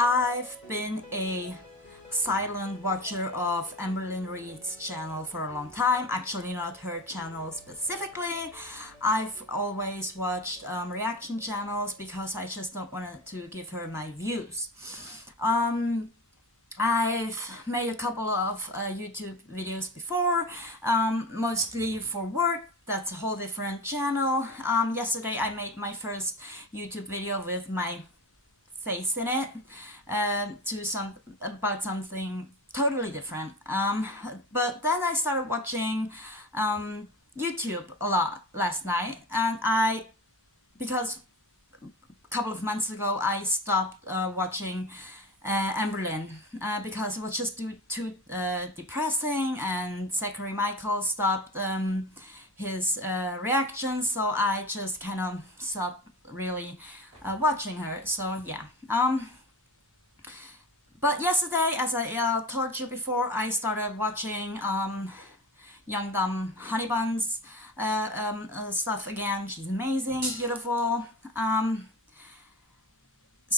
I've been a silent watcher of Amberlynn Reid's channel for a long time. Actually, not her channel specifically. I've always watched reaction channels because I just don't want to give her my views. I've made a couple of YouTube videos before, mostly for work. That's a whole different channel. Yesterday I made my first YouTube video with my face in it about something totally different. But then I started watching YouTube a lot last night, and because a couple of months ago I stopped watching Amberlynn because it was just too depressing, and Zachary Michael stopped his reactions, so I just kind of stopped really watching her. So yeah. But yesterday, as I told you before, I started watching Young Dumb Honey Buns stuff again. She's amazing, beautiful.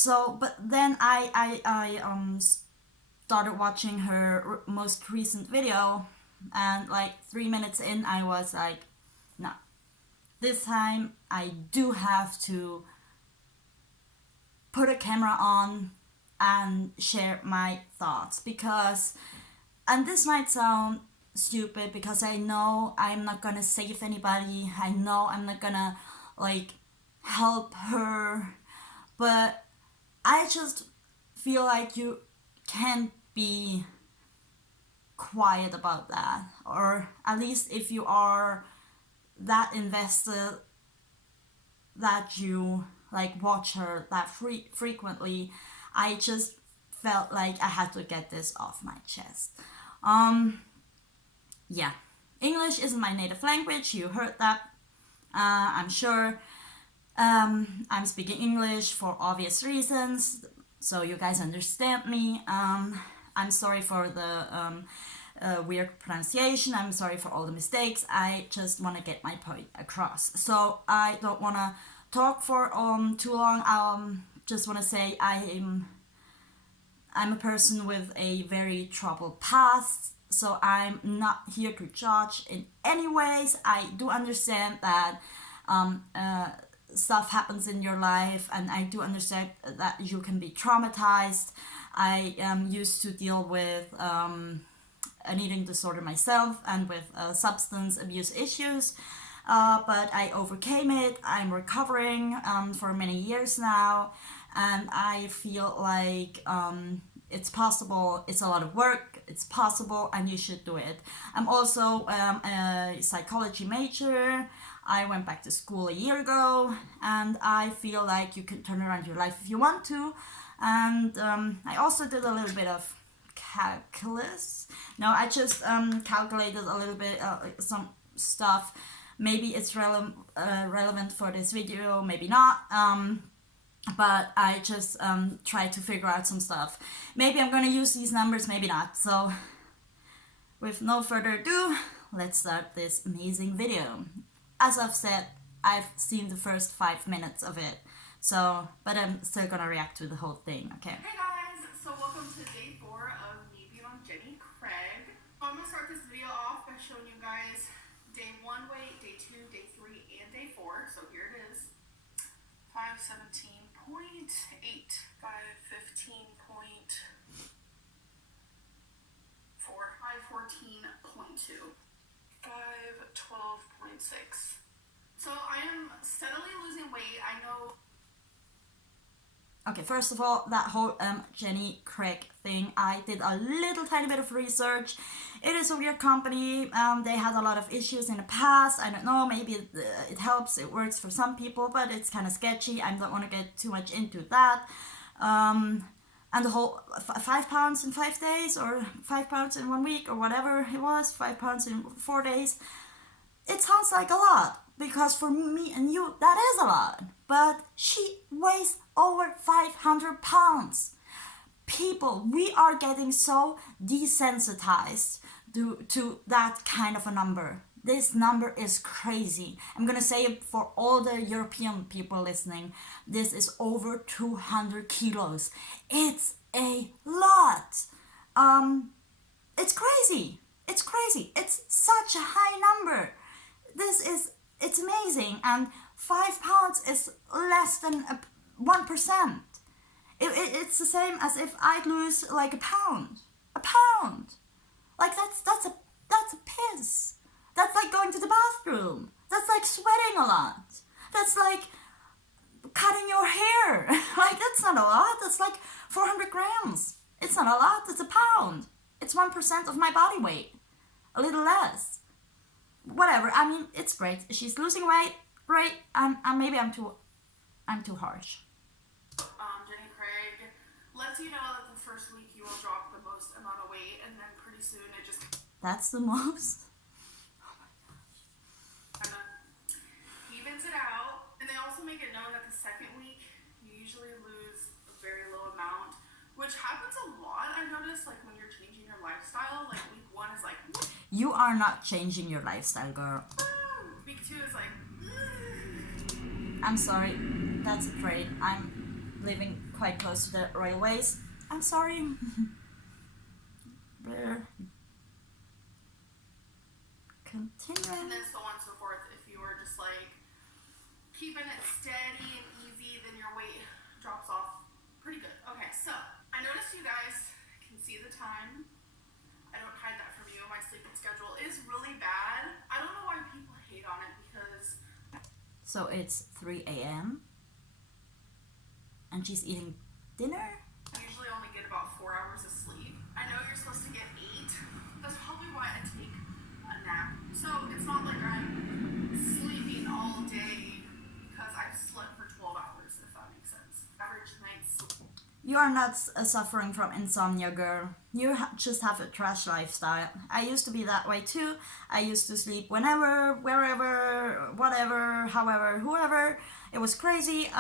But then I started watching her most recent video, and like 3 minutes in, I was like, no, this time I do have to put a camera on and share my thoughts, because, and this might sound stupid because I know I'm not gonna save anybody, I know I'm not gonna like help her, but I just feel like you can't be quiet about that, or at least if you are that invested that you like watch her that frequently, I just felt like I had to get this off my chest. Yeah, English isn't my native language, you heard that, I'm sure. I'm speaking English for obvious reasons, so you guys understand me. I'm sorry for the weird pronunciation, I'm sorry for all the mistakes, I just want to get my point across. So I don't want to talk for too long. Just want to say I'm a person with a very troubled past, so I'm not here to judge in any ways. I do understand that stuff happens in your life, and I do understand that you can be traumatized. I used to deal with an eating disorder myself and with substance abuse issues. But I overcame it. I'm recovering for many years now, and I feel like it's possible. It's a lot of work. It's possible, and you should do it. I'm also a psychology major. I went back to school a year ago, and I feel like you can turn around your life if you want to. And I also did a little bit of calculus. No, I just calculated a little bit some stuff. Maybe it's relevant for this video, maybe not, but I just try to figure out some stuff. Maybe I'm gonna use these numbers, maybe not. So with no further ado, let's start this amazing video. As I've said, I've seen the first 5 minutes of it, so, but I'm still gonna react to the whole thing, okay? Hey guys, so welcome to day 4 of me being on Jenny Craig. I'm gonna start this video off by showing you guys day 1 weight, day 2, day 3, and day 4. So here it is. 517.8, 515.4, 514.2, 512.6. So I am steadily losing weight. I know. Okay, first of all, that whole Jenny Craig thing, I did a little tiny bit of research. It is a weird company. They had a lot of issues in the past. I don't know, maybe it helps, it works for some people, but it's kind of sketchy. I don't want to get too much into that. And the whole 5 pounds in 5 days, or 5 pounds in 1 week, or whatever it was, 5 pounds in 4 days. It sounds like a lot, because for me and you, that is a lot. But she weighs over 500 pounds. People, we are getting so desensitized to that kind of a number. This number is crazy. I'm gonna say it for all the European people listening. This is over 200 kilos. It's a lot. It's crazy. It's crazy. It's such a high number. It's amazing. And 5 pounds is less than 1%. It's the same as if I'd lose like a pound. A pound. Like that's a piss. That's like going to the bathroom. That's like sweating a lot. That's like cutting your hair. Like that's not a lot. That's like 400 grams. It's not a lot. It's a pound. It's 1% of my body weight. A little less. Whatever. I mean, it's great. She's losing weight. Great. And maybe I'm too harsh. Jenny Craig lets you know that the first week you will drop the most amount of weight, and then pretty soon it just That's the most. kind of evens it out. And they also make it known that the second week you usually lose a very low amount, which happens a lot. I noticed, like when you're changing your lifestyle, like week 1 is like, You are not changing your lifestyle, girl. week 2 is like, I'm sorry. That's great. I'm living quite close to the railways. I'm sorry. There. Continue. and then so on and so forth. If you were just like keeping it steady and easy, then your weight drops off pretty good. Okay, so I noticed you guys can see the time. I don't hide that from you. My sleeping schedule is really bad. I don't know why people hate on it because So it's 3 a.m. and she's eating dinner? I usually only get about 4 hours of sleep. I know you're supposed to get 8. That's probably why I take a nap. So it's not like I'm sleeping all day because I've slept for 12 hours, if that makes sense. Average night's sleep. You are not suffering from insomnia, girl. You just have a trash lifestyle. I used to be that way too. I used to sleep whenever, wherever, whatever, however, whoever. It was crazy.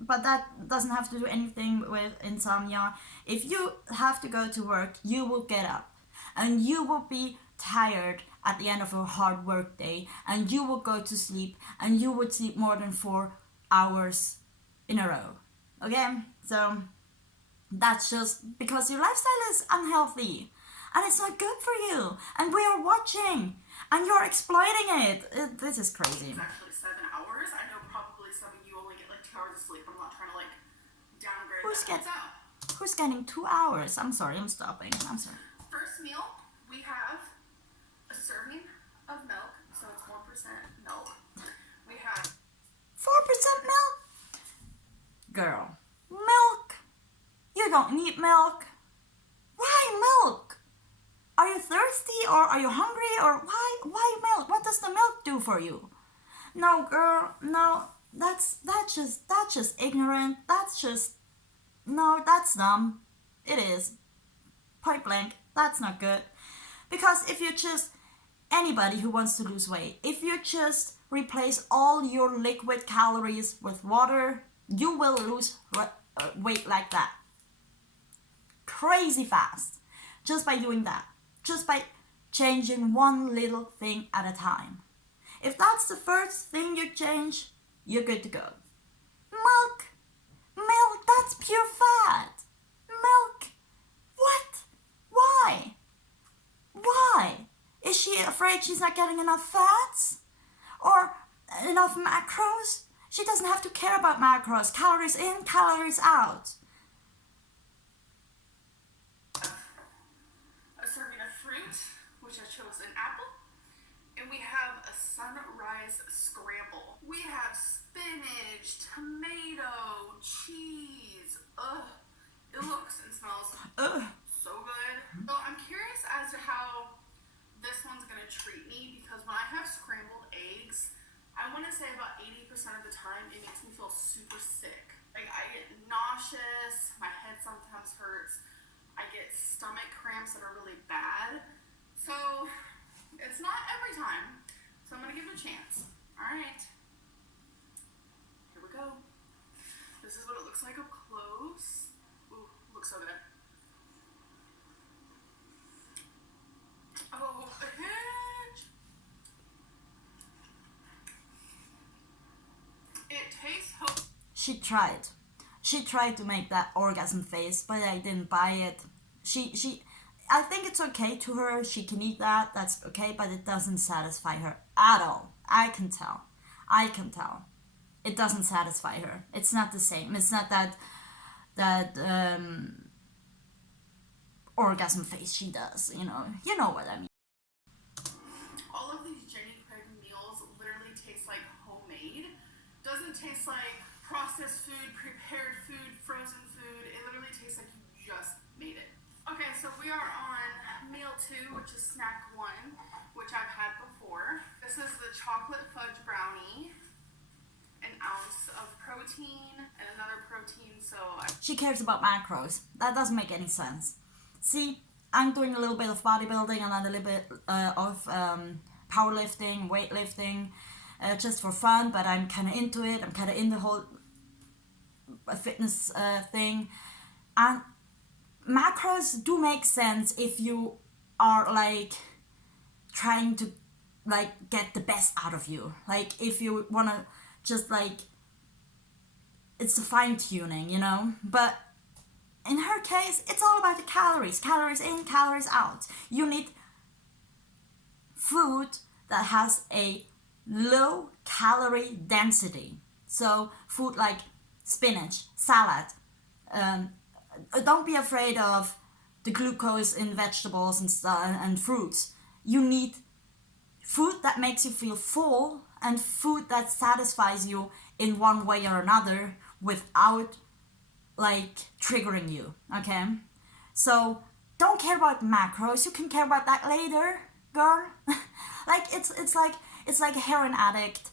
But that doesn't have to do anything with insomnia. If you have to go to work, you will get up. And you will be tired at the end of a hard work day. And you will go to sleep. And you would sleep more than 4 hours in a row. Okay? So that's just because your lifestyle is unhealthy. And it's not good for you. And we are watching. And you're exploiting it. This is crazy. It's actually 7 hours. I know probably some of you only get like 2 hours of sleep. I'm not trying to like downgrade Who's getting 2 hours? I'm sorry, I'm stopping. I'm sorry. First meal, we have a serving of milk. So it's 1% milk. We have 4% milk? Girl, milk? You don't need milk. Why milk? Are you thirsty or are you hungry or why milk? What does the milk do for you? No, girl, no. That's just ignorant. That's dumb. It is. Point blank. That's not good. Because if you just anybody who wants to lose weight, if you just replace all your liquid calories with water, you will lose weight like that. Crazy fast. Just by doing that. Just by changing one little thing at a time. If that's the first thing you change, you're good to go. Milk, that's pure fat. Milk, what? Why? Is she afraid she's not getting enough fats? Or enough macros? She doesn't have to care about macros. Calories in, calories out. a serving of fruit, which I chose an apple. And we have a sunrise scramble. We have spinach, tomato, cheese. Ugh. It looks and smells so good. So I'm curious as to how this one's going to treat me because when I have scrambled eggs, I want to say about 80% of the time it makes me feel super sick. Like I get nauseous, my head sometimes hurts, I get stomach cramps that are really bad. So it's not every time. So I'm going to give it a chance. Alright. Here we go. This is what it looks like up close. Ooh, looks so good. Oh, bitch. she tried to make that orgasm face, but I didn't buy it. I think it's okay to her, she can eat that, that's okay, but it doesn't satisfy her at all. I can tell. It doesn't satisfy her. It's not the same. It's not that orgasm face she does, you know what I mean. All of these Jenny Craig meals literally taste like homemade. Doesn't taste like processed food, prepared food, frozen food. It literally tastes like you just made it. Okay, so we are on meal 2, which is snack 1, which I've had before. This is the chocolate fudge brownie, an ounce of protein and another protein. She cares about macros. That doesn't make any sense. See, I'm doing a little bit of bodybuilding and a little bit of powerlifting, weightlifting, just for fun, but I'm kind of into it. I'm kind of in the whole fitness thing. And macros do make sense if you are like trying to like get the best out of you. Like if you want to just like, it's the fine tuning, you know? But in her case, it's all about the calories. Calories in, calories out. You need food that has a low calorie density. So food like spinach, salad. Don't be afraid of the glucose in vegetables and fruits. You need food that makes you feel full and food that satisfies you in one way or another without like triggering you, okay? So don't care about macros. You can care about that later, girl. Like it's like a heroin addict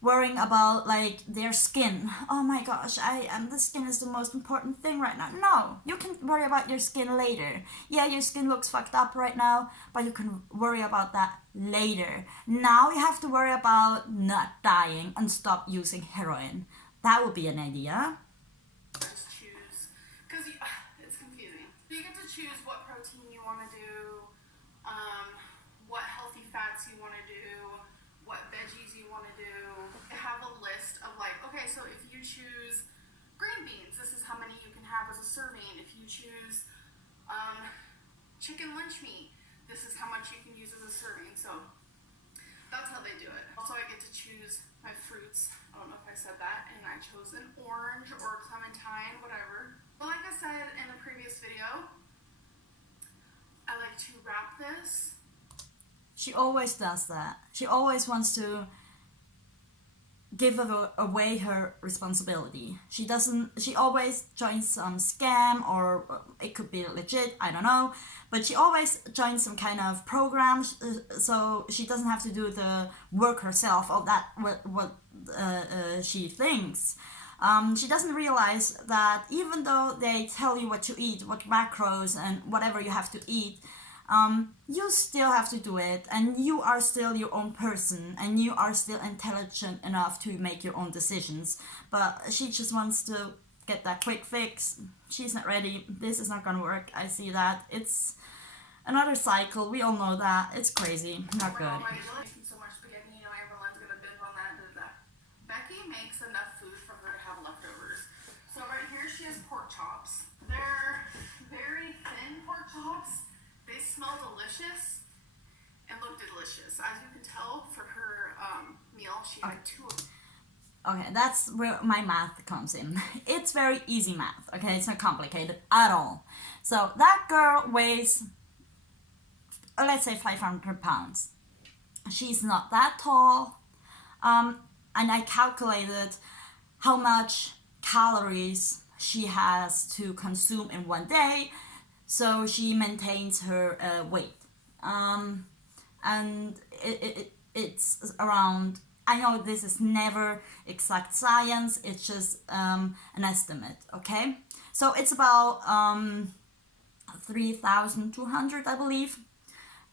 worrying about like their skin. Oh my gosh, the skin is the most important thing right now. No, you can worry about your skin later. Yeah, your skin looks fucked up right now, but you can worry about that later. Now you have to worry about not dying and stop using heroin. That would be an idea. Just choose, because it's confusing. So you get to choose what protein you want to do, what healthy fats you want to do, what veggies you want to do. I have a list of like, okay, so if you choose green beans, this is how many you can have as a serving. If you choose chicken lunch meat, this is how much you can use as a serving. So that's how they do it. Also, I get to choose my fruits. I don't know if I said that, and I chose an orange or a clementine, whatever. But like I said in a previous video, I like to wrap this. She always does that. She always wants to give away her responsibility. She always joins some scam, or it could be legit, I don't know, but she always joins some kind of program, so she doesn't have to do the work herself, or that what she thinks. She doesn't realize that even though they tell you what to eat, what macros and whatever you have to eat, you still have to do it, and you are still your own person, and you are still intelligent enough to make your own decisions. But she just wants to get that quick fix. She's not ready. This is not gonna work. I see that. It's another cycle. We all know that. It's crazy. Not good. Making so much spaghetti, you know, Amberlynn's gonna binge on that. Becky makes enough food for her to have leftovers. So right here she has pork chops. They're very thin pork chops. They smell delicious and look delicious. As you can tell, for her meal, she had 2 of them. Okay, that's where my math comes in. It's very easy math, okay? It's not complicated at all. So that girl weighs, let's say 500 pounds. She's not that tall. And I calculated how much calories she has to consume in one day, so she maintains her weight. And it's around, I know this is never exact science, it's just an estimate, okay? So it's about 3,200, I believe.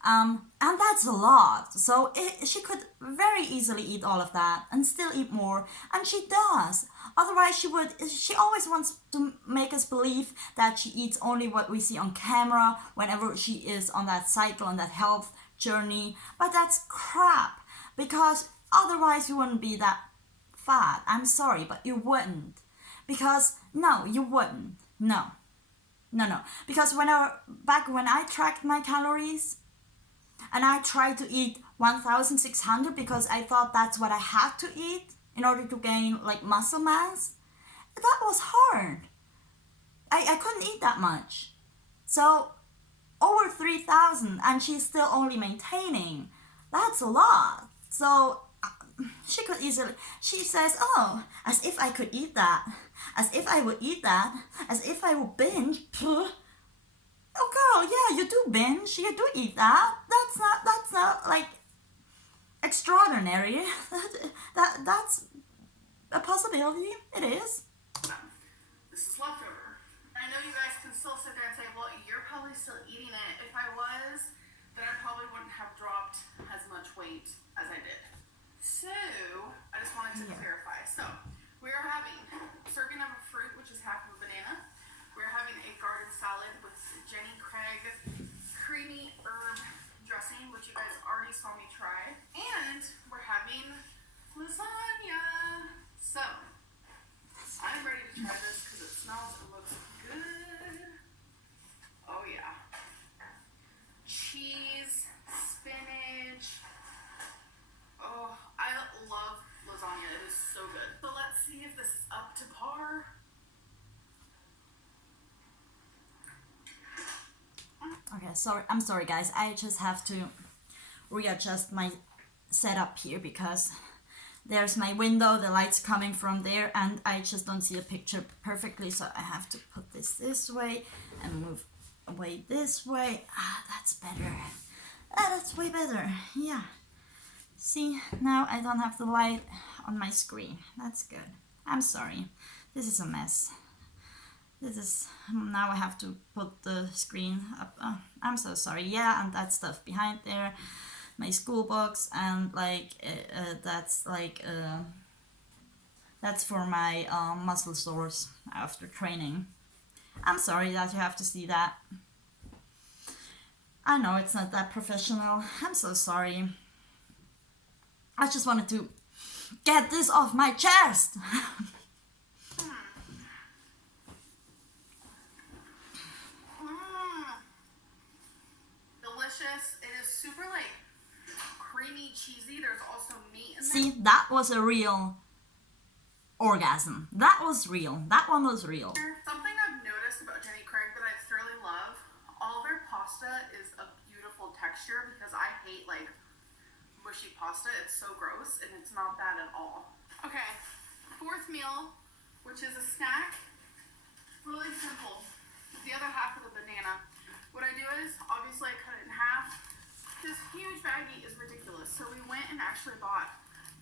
And that's a lot. So she could very easily eat all of that and still eat more, and she does. Otherwise she always wants to make us believe that she eats only what we see on camera whenever she is on that cycle, on that health journey. But that's crap, because otherwise you wouldn't be that fat. I'm sorry, but you wouldn't. Because, no, you wouldn't. No. No. Because back when I tracked my calories, and I tried to eat 1,600 because I thought that's what I had to eat in order to gain like muscle mass, that was hard. I couldn't eat that much. So over 3,000, and she's still only maintaining. That's a lot. So she could easily, she says, oh, as if I could eat that, as if I would eat that, as if I would binge. Oh girl, yeah, you do binge, you do eat that. That's not like extraordinary. That's a possibility. It is. This is leftover. I know you guys can still sit there and say, well, you're probably still eating it. If I was, then I probably wouldn't have dropped as much weight as I did. So, I just wanted to clarify. So, we are having a serving of a fruit, which is half of a banana. We're having a garden salad with Jenny Craig creamy herb dressing, which you guys already saw me try. And we're having lasagna. So, I'm ready to try this because it smells and looks good. Oh yeah. Cheese, spinach. Oh, I love lasagna. It is so good. So let's see if this is up to par. Okay, sorry. I'm sorry, guys. I just have to readjust my setup here because there's my window, the light's coming from there, and I just don't see the picture perfectly, so I have to put this way and move away this way. That's better. That's way better. Yeah. See, now I don't have the light on my screen. That's good. I'm sorry. This is a mess. Now I have to put the screen up. I'm so sorry. Yeah, and that stuff behind there, my school books, and like that's for my muscle sores after training. I'm sorry that you have to see that. I know it's not that professional. I'm so sorry. I just wanted to get this off my chest. Delicious. It is super like creamy, cheesy. There's also meat in there. See, that was a real orgasm. That was real. That one was real. Something I've noticed about Jenny Craig that I thoroughly love, all their pasta is a beautiful texture because I hate like mushy pasta. It's so gross, and it's not that at all. Okay, fourth meal, which is a snack. Really simple. The other half of the banana. What I do is, obviously I cut it in half. This huge baggie is ridiculous. So we went and actually bought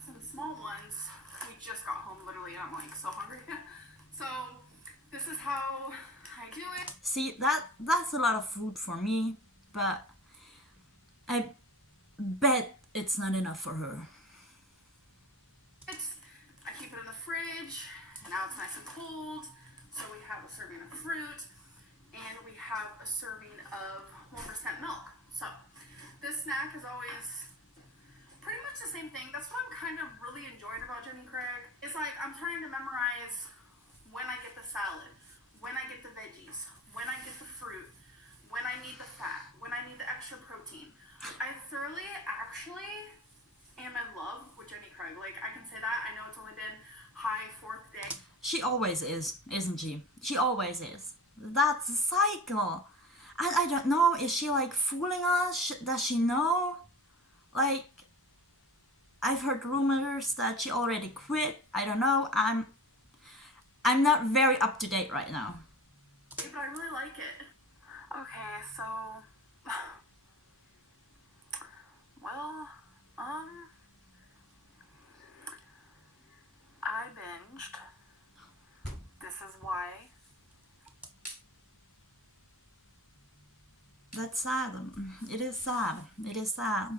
some small ones. We just got home literally and I'm like so hungry. So this is how I do it. See, that's a lot of food for me, but I bet it's not enough for her. I keep it in the fridge. Now it's nice and cold. So we have a serving of fruit. And we have a serving of 1% milk. So this snack is always pretty much the same thing. That's what I'm kind of really enjoying about Jenny Craig. It's like I'm trying to memorize when I get the salad, when I get the veggies, when I get the fruit, when I need the fat, when I need the extra protein. I thoroughly actually am in love with Jenny Craig. Like I can say that. I know it's only been high 4th day. She always is, isn't she? She always is. That's a cycle. And I don't know, is she like fooling us? Does she know? Like, I've heard rumors that she already quit. I don't know. I'm not very up to date right now. But I really like it. Okay, so well, I binged. This is why. That's sad. It is sad. It is sad.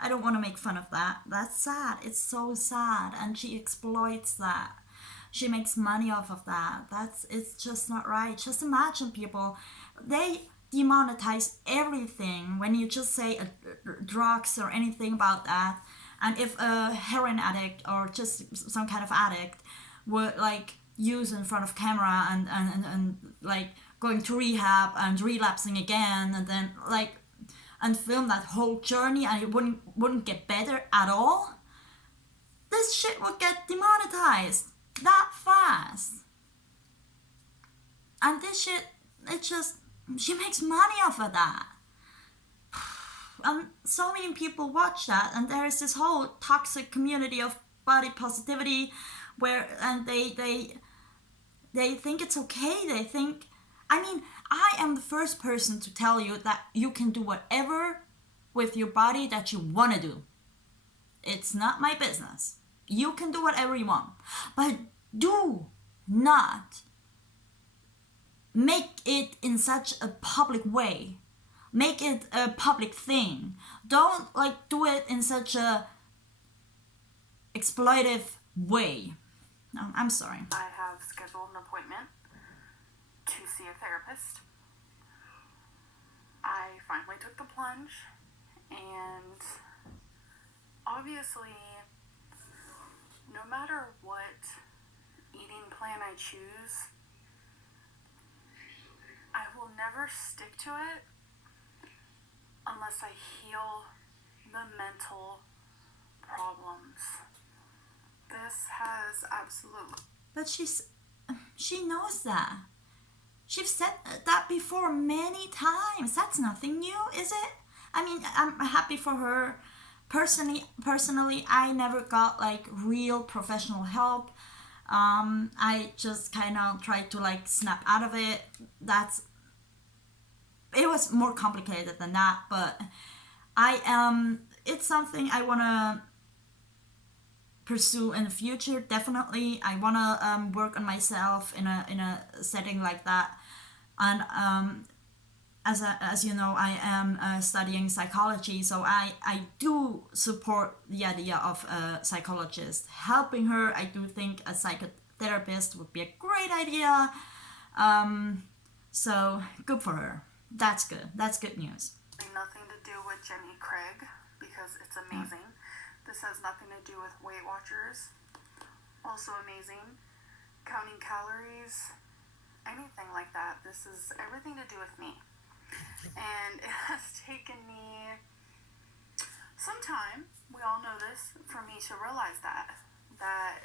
I don't want to make fun of that. That's sad. It's so sad. And she exploits that. She makes money off of that. It's just not right. Just imagine people. They demonetize everything when you just say drugs or anything about that. And if a heroin addict or just some kind of addict would like use in front of camera and like going to rehab and relapsing again and then like and film that whole journey and it wouldn't get better at all, this shit would get demonetized that fast. And this shit, it just, she makes money off of that. And so many people watch that, and there is this whole toxic community of body positivity where, and they think it's okay. They think, I mean, I am the first person to tell you that you can do whatever with your body that you want to do. It's not my business. You can do whatever you want. But do not make it in such a public way. Make it a public thing. Don't like do it in such a exploitive way. No, I'm sorry. I have scheduled an appointment to see a therapist. I finally took the plunge, and obviously, no matter what eating plan I choose, I will never stick to it unless I heal the mental problems. This has absolutely... But she knows that. She's said that before many times. That's nothing new, is it? I mean, I'm happy for her. Personally, I never got like real professional help. I just kind of tried to like snap out of it. It was more complicated than that, but it's something I want to pursue in the future. Definitely, I want to work on myself in a setting like that. And as you know, I am studying psychology, so I do support the idea of a psychologist helping her. I do think a psychotherapist would be a great idea. So good for her. That's good. That's good news. Nothing to do with Jenny Craig, because it's amazing. This has nothing to do with Weight Watchers. Also amazing. Counting calories, anything like that. This is everything to do with me. And it has taken me some time, we all know this, for me to realize that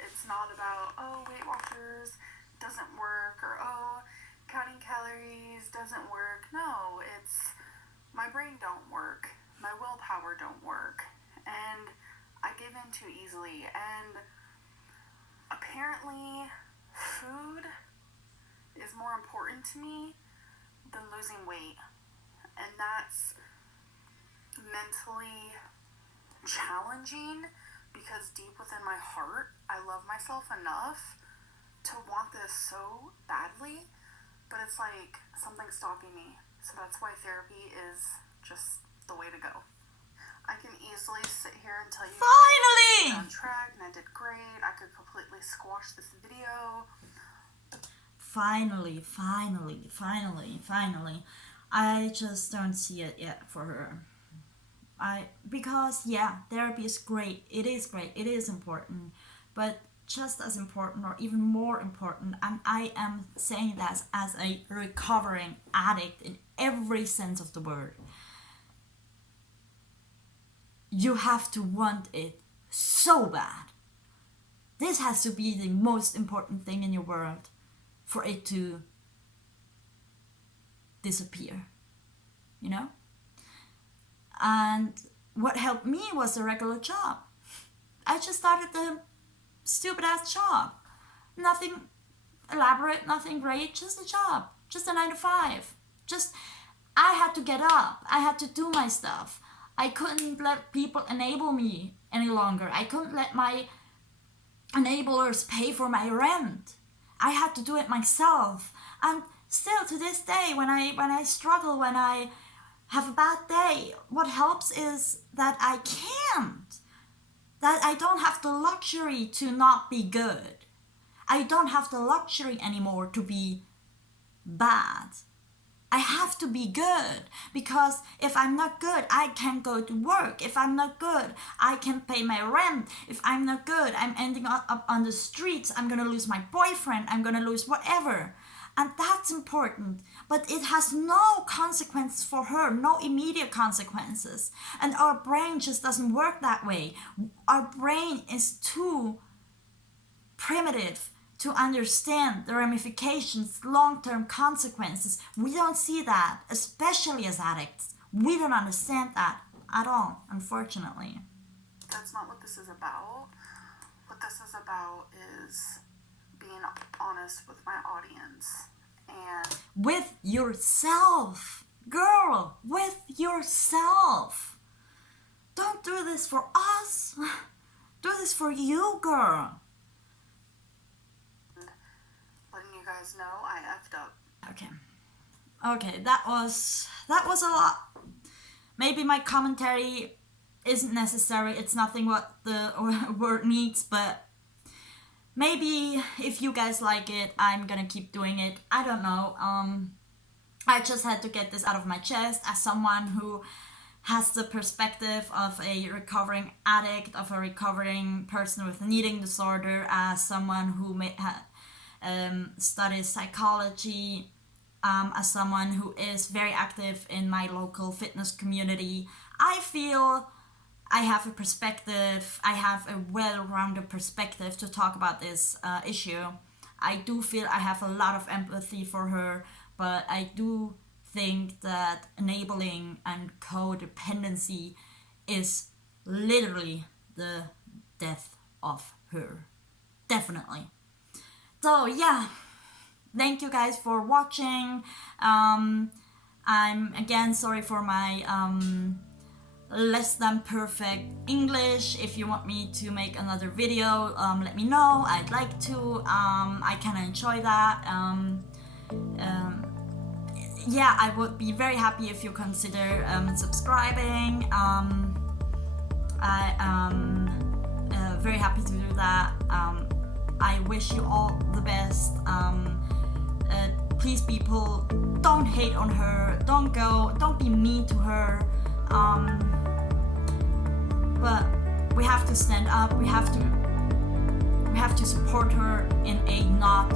it's not about, oh, Weight Watchers doesn't work, or oh, counting calories doesn't work. No, it's my brain don't work, my willpower don't work, and I give in too easily. And apparently food is more important to me than losing weight, and that's mentally challenging, because deep within my heart I love myself enough to want this so badly, but it's like something's stopping me. So that's why therapy is just the way to go. I can easily sit here and tell you Finally! I'm on track and I did great. I could completely squash this video. Finally. I just don't see it yet for her. Because therapy is great. It is great. It is important. But just as important, or even more important, and I am saying that as a recovering addict in every sense of the word, you have to want it so bad. This has to be the most important thing in your world for it to disappear, you know? And what helped me was a regular job. I just started the stupid ass job. Nothing elaborate, nothing great, just a job. Just a 9 to 5. I had to get up. I had to do my stuff. I couldn't let people enable me any longer. I couldn't let my enablers pay for my rent. I had to do it myself. And still to this day, when I struggle, when I have a bad day, what helps is that I can't. That I don't have the luxury to not be good. I don't have the luxury anymore to be bad. I have to be good, because if I'm not good, I can't go to work. If I'm not good, I can't pay my rent. If I'm not good, I'm ending up on the streets. I'm gonna lose my boyfriend. I'm gonna lose whatever. And that's important, but it has no consequences for her, no immediate consequences. And our brain just doesn't work that way. Our brain is too primitive to understand the ramifications, long-term consequences. We don't see that, especially as addicts. We don't understand that at all, unfortunately. That's not what this is about. What this is about is being honest with my audience and with yourself, girl, with yourself. Don't do this for us. Do this for you, girl. Letting you guys know I effed up. Okay, that was a lot. Maybe my commentary isn't necessary. It's nothing what the word needs, but maybe if you guys like it, I'm gonna keep doing it. I don't know. I just had to get this out of my chest as someone who has the perspective of a recovering addict, of a recovering person with an eating disorder, as someone who studies psychology, as someone who is very active in my local fitness community. I feel I have a perspective, I have a well-rounded perspective to talk about this issue. I do feel I have a lot of empathy for her, but I do think that enabling and codependency is literally the death of her. Definitely. So yeah, thank you guys for watching. I'm again sorry for my less than perfect English. If you want me to make another video, let me know. I'd like to. I kind of enjoy that. Yeah, I would be very happy if you consider subscribing. I am very happy to do that. I wish you all the best. Please, people, don't hate on her. Don't be mean to her. But we have to stand up. We have to support her in a not